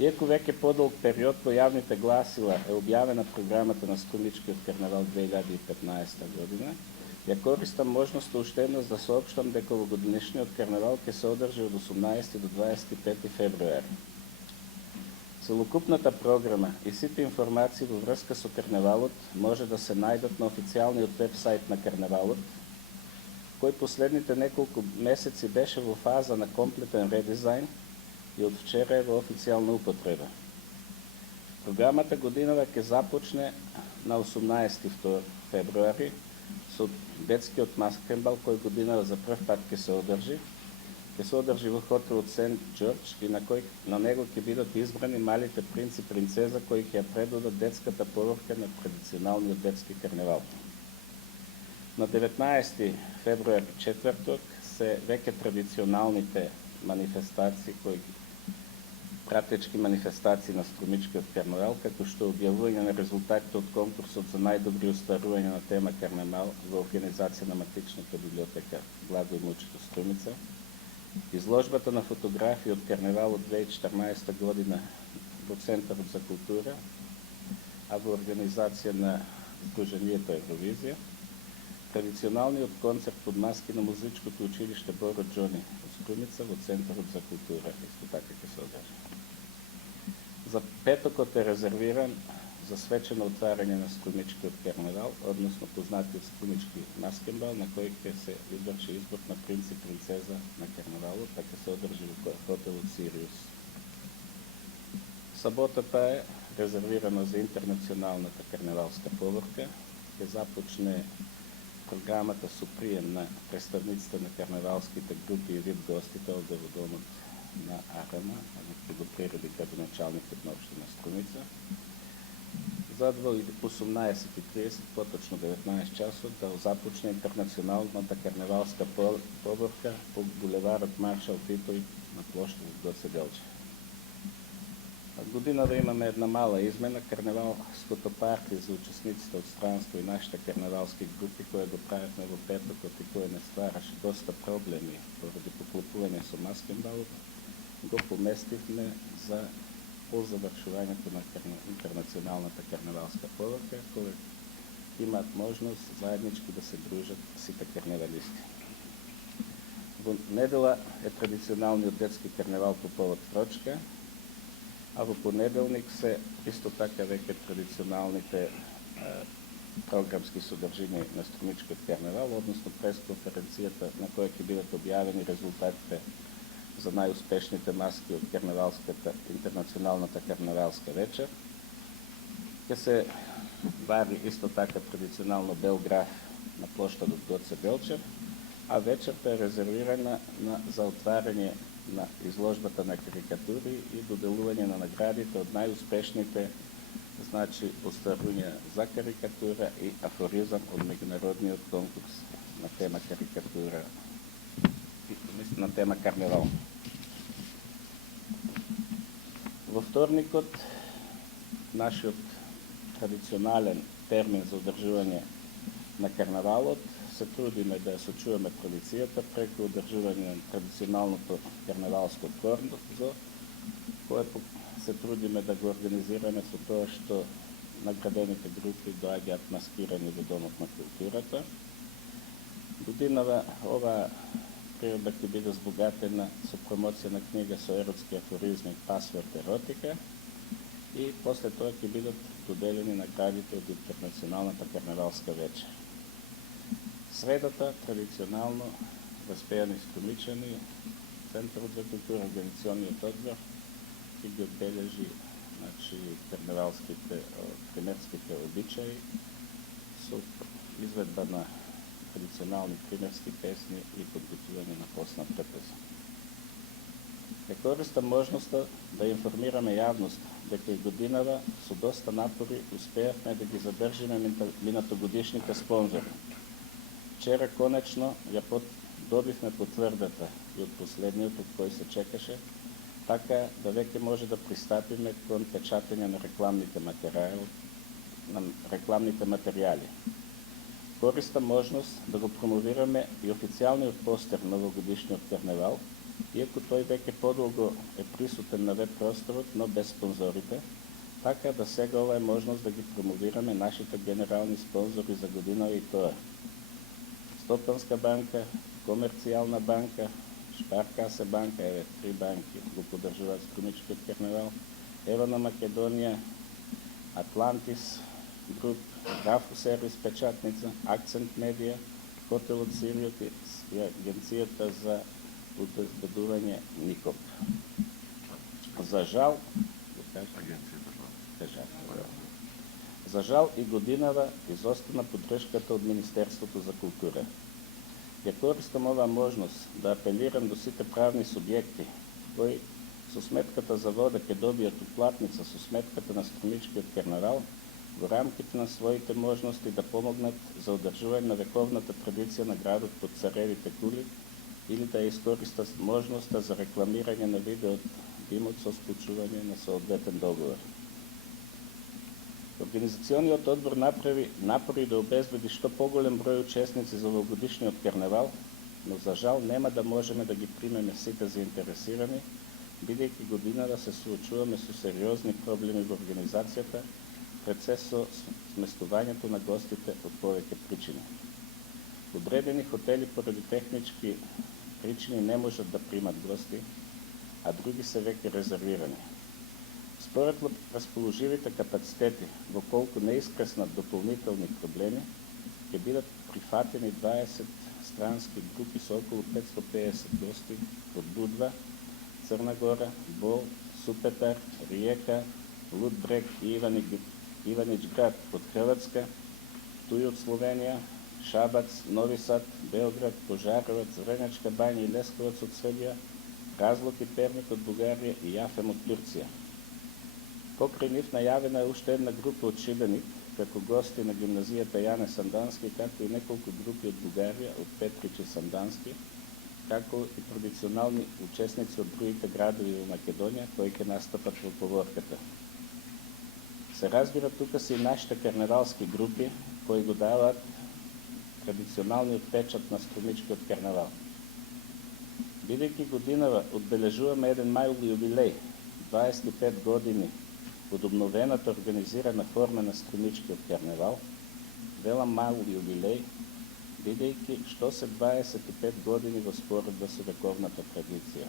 Иако веќе подолг период во јавните гласила е објавена програмата на Струмичкиот карнавал 2015 година, ја користам можноста уште еднаш да соопштам дека овогодишниот карнавал ќе се одржи од 18 до 25 февруари. Целокупната програма и сите информации во врска со карнавалот може да се најдат на официјалниот веб-сайт на карнавалот, кој последните неколку месеци беше во фаза на комплетен редизајн и од вчера е во официјална употреба. Програмата годинава ќе започне на 18 февруари со детскиот маскенбал кој годинава за прв пат ќе се одржи. Ќе се одржи во хотелот Сент Џорџ и на него ќе бидат избрани малите принц и принцеза кои ќе ја предадат детската порока на традиционалниот детски карневал. На 19 февруари четврток се веќе традиционалните манифестации пратечки манифестации на Струмичкиот карнавал, како што објавување на резултатите од конкурсот за најдобри остварување на тема карнавал во организација на Матичната библиотека Владо и Мучето Струмица, изложбата на фотографии од карнавалот 2014 година во Центарот за култура, а во организација на Сдруженијето Евровизија, традиционалниот концерт под маски на музичкото училиште Боро Џони Струмица во Центарот за култура, исто така ќе се одржи. За петокот е резервиран за свечено отварање на Струмичкиот карнавал, односно познатиот Струмички маскенбал, на кој ќе се изврши избор на принц и принцеза на карнавалот, така се одржи во хотелот Сириус. Саботата е резервирана за интернационалната карнавалска поворка, ќе започне програмата со прием на представниците на карнавалските групи и вид гостите овде во домот на Арена, ќе го приреди градоначалникот на општина Струмица. За 18:30, поточно 19 часот, да започне интернационалната карнавалска поворка по булеварот Маршал Тито на плоштадот Гоце Делчев. Година да имаме една мала измена, карнавалското парти за учесниците од странство и нашите карнавалски групи, кои го правевме во петокот и кои не ствараше доста проблеми поради поклопување со маскенбалот, го поместивме за по завршувањето на интернационалната карнавалска поворка, кои имаат можност заеднички да се дружат сите карнавалисти. Во недела е традиционалниот детски карнавал по повод Фрочка, а во понеделник се исто така веќе традиционалните програмски содржини на Струмичкиот карнавал, односно пресконференцијата на која ќе бидат објавени резултатите за најуспешните маски од интернационалната карнавалска вечер. Ќе се вари исто така традиционално бел граф на плоштадот Гоце Делчев, а вечерта е резервирана за отварање на изложбата на карикатури и доделување на наградите од најуспешните остварувања за карикатура и афоризам од меѓународниот конкурс на тема карикатура, на тема карневал. Во вторникот, нашиот традиционален термин за одржување на карнавалот, се трудиме да ја сочуваме традицијата преку одржување на традиционалното карнавалско корзо, кое се трудиме да го организираме со тоа што наградените групи доаѓаат маскирани во Домот на културата. Годинава оваа природа ќе биде збогатена со промоција на книга со еротски афоризми Пасворд еротика и после тоа ќе бидат доделени наградите од интернационалната карнавалска вечер. Средата традиционално воспејани струмичани, Центарот за култура, организационниот одбор ќе ги одбележи карнавалските примерските обичаи со изведба на традиционални примерски песни и подготвување на постна трпеза. Ја користам можноста да информираме јавност дека и годинава со доста напори успеавме да ги задржиме минатогодишните спонзори. Вчера конечно ја добивме потврдата и од последниот од кој се чекаше, така да веќе може да пристапиме кон печатење на рекламните материјали. Користам можност да го промовираме и официјалниот постер на овогодишниот карневал, Иако той веќе подолго е присутен на веб просторот, но без спонзорите, така да сега ова е можност да ги промовираме нашите генерални спонзори за година и тоа. Стопанска банка, Комерцијална банка, Шпаркасе банка, еве 3 банки го поддржуваат Струмичкиот карневал, Ева на Македонија, Атлантис Груп, Рафо Сервис печатница, Акцент медија, Хотелот Сириот и Агенцијата за обезбедување НИКОП. За жал, За жал и годинава изостана поддршката од Министерството за култура. Ја користам оваа можност да апелирам до сите правни субјекти кои со сметката за вода ќе добијат уплатница со сметката на Струмичкиот карневал во рамките на своите можности да помогнат за одржување на вековната традиција на градот под царевите кули или да ја искористат можноста за рекламирање на видеот димот со склучување на соодветен договор. Организациониот одбор направи напори да обезбеди што поголем број учесници за овогодишниот карневал, но за жал нема да можеме да ги примеме сите заинтересирани, бидејќи годинава се соочуваме со сериозни проблеми во организацијата, пред се со сместувањето на гостите од повеќе причини. Одредени хотели поради технички причини не можат да примат гости, а други се веќе резервирани. Според расположивите капацитети, во колку не искреснат дополнителни проблеми, ќе бидат прифатени 20 странски групи со околу 550 гости од Будва, Црна Гора, Бол, Супетар, Риека, Лудбрег и Иваничград од Хрватска, Туј од Словенија, Шабац, Нови Сад, Белград, Пожаровец, Вренечка бања и Лесковац од Србија, Разлог и Перник од Бугарија и Јафем од Турција. Покрај нив најавена е уште една група од Шибеник, како гости на гимназијата Јане Сандански, како и неколку групи од Бугарија, од Петрич и Сандански, како и традиционални учесници од другите градови во Македонија, кои ќе настапат во поворката. Се разбира, тука се и нашите карневалски групи, кои го даваат традиционалниот печат на Струмичкиот карневал. Бидејќи годинава одбележуваме еден мајлу јубилеј, 25 години од обновената организирана форма на Струмичкиот карневал, велам мајлу јубилеј, бидејќи што се 25 години во споредба со вековната традиција.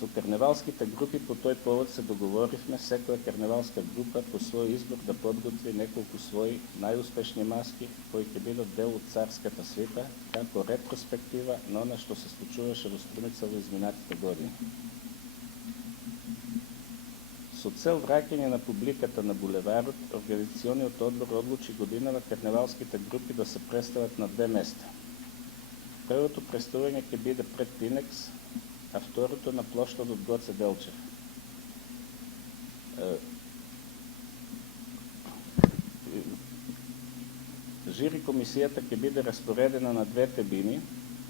Со карневалските групи по тој повод се договоривме секоја карневалска група по свој избор да подготви неколку своји најуспешни маски кои ќе бидат дел од царската свита, како ретроспектива на она што се случуваше во Струмица во изминатите години. Со цел враќање на публиката на булеварот, организациониот одбор одлучи годинава карневалските групи да се представат на две места. Првото представување ќе биде пред Пинекс, а второто на плоштадот Гоце Делчев. Жири комисијата ќе биде распоредена на двете бини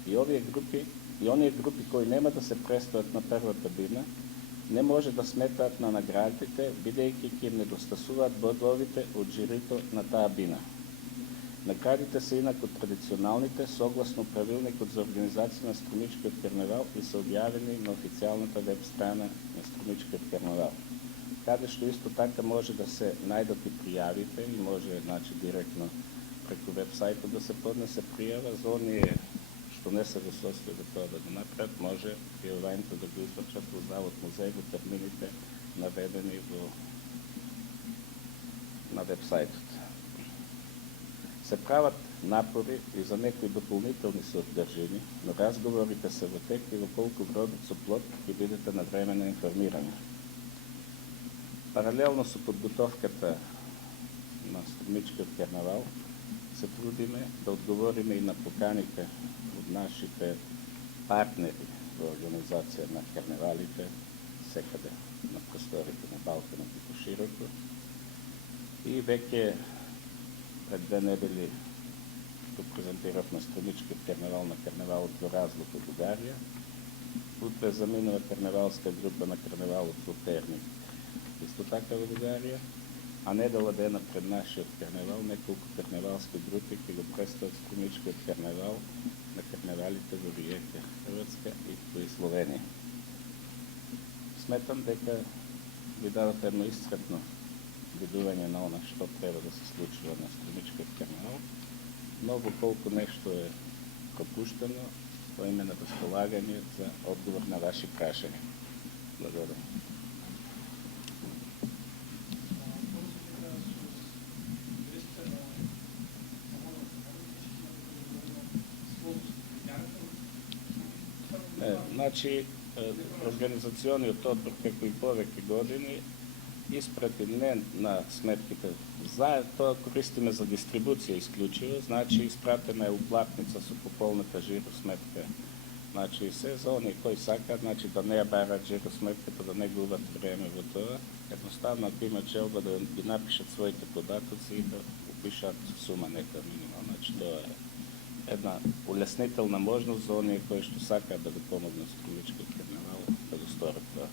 и оние групи кои нема да се представат на првата бина, не може да сметаат на наградите, бидејќи ќе им недостасуваат бодовите од жирито на таа бина. Наградите се инаку традиционалните, согласно правилникот за организација на Струмичкиот карневал и се објавени на официјалната веб страна на Струмичкиот карневал, каде што исто така може да се најдат и пријавите и може директно преку веб сајтот да се поднесе пријава за оние што не се во состојба да тоа да го направат, може пријавањето да го извршат во Завод музеј во термините наведени на веб сајтот. Се прават напори и за некои дополнителни содржини, но разговорите се во тек и во колку вродат со плод ќе бидете навремено информирани. Паралелно со подготовката на Струмичкиот карневал, се трудиме да одговориме и на поканите од нашите партнери во организација на карневалите, секаде на просторите на Балканот и пошироко. И веќе пред 2 недели го презентиравме Струмичкиот карневал на карневалот во Разлог во Бугарија. Утре заминува карневалска група на карневалот во Перник, исто така во Бугарија, а недела дена пред нашиот карневал неколку карневалски групи ќе го представат Струмичкиот карневал на на карневалите во Риека, Хрватска и во Словенија. Сметам дека ви дадат едно исцрпно видување на она што треба да се случува на Струмичкиот карневал, но во колку нешто е пропуштено, стоиме на располагање за одговор на ваши прашања. Благодарам. Значи, организациониот одбор како и повеќе години испрати не на сметките заедно, тоа користиме за дистрибуција исклучиво, значи испратена е уплатница со пополната жиросметка. Значи се за оние кои сакаат, значи да не ја барат жиросметката, да не губат време во тоа, едноставно ако имат желба да ги напишат своите податоци и да упишат сума нека минимална. Значи тоа е една улеснителна можност за оние кои што сакаат да го помогнат Струмичкиот карневал да го сторат тоа.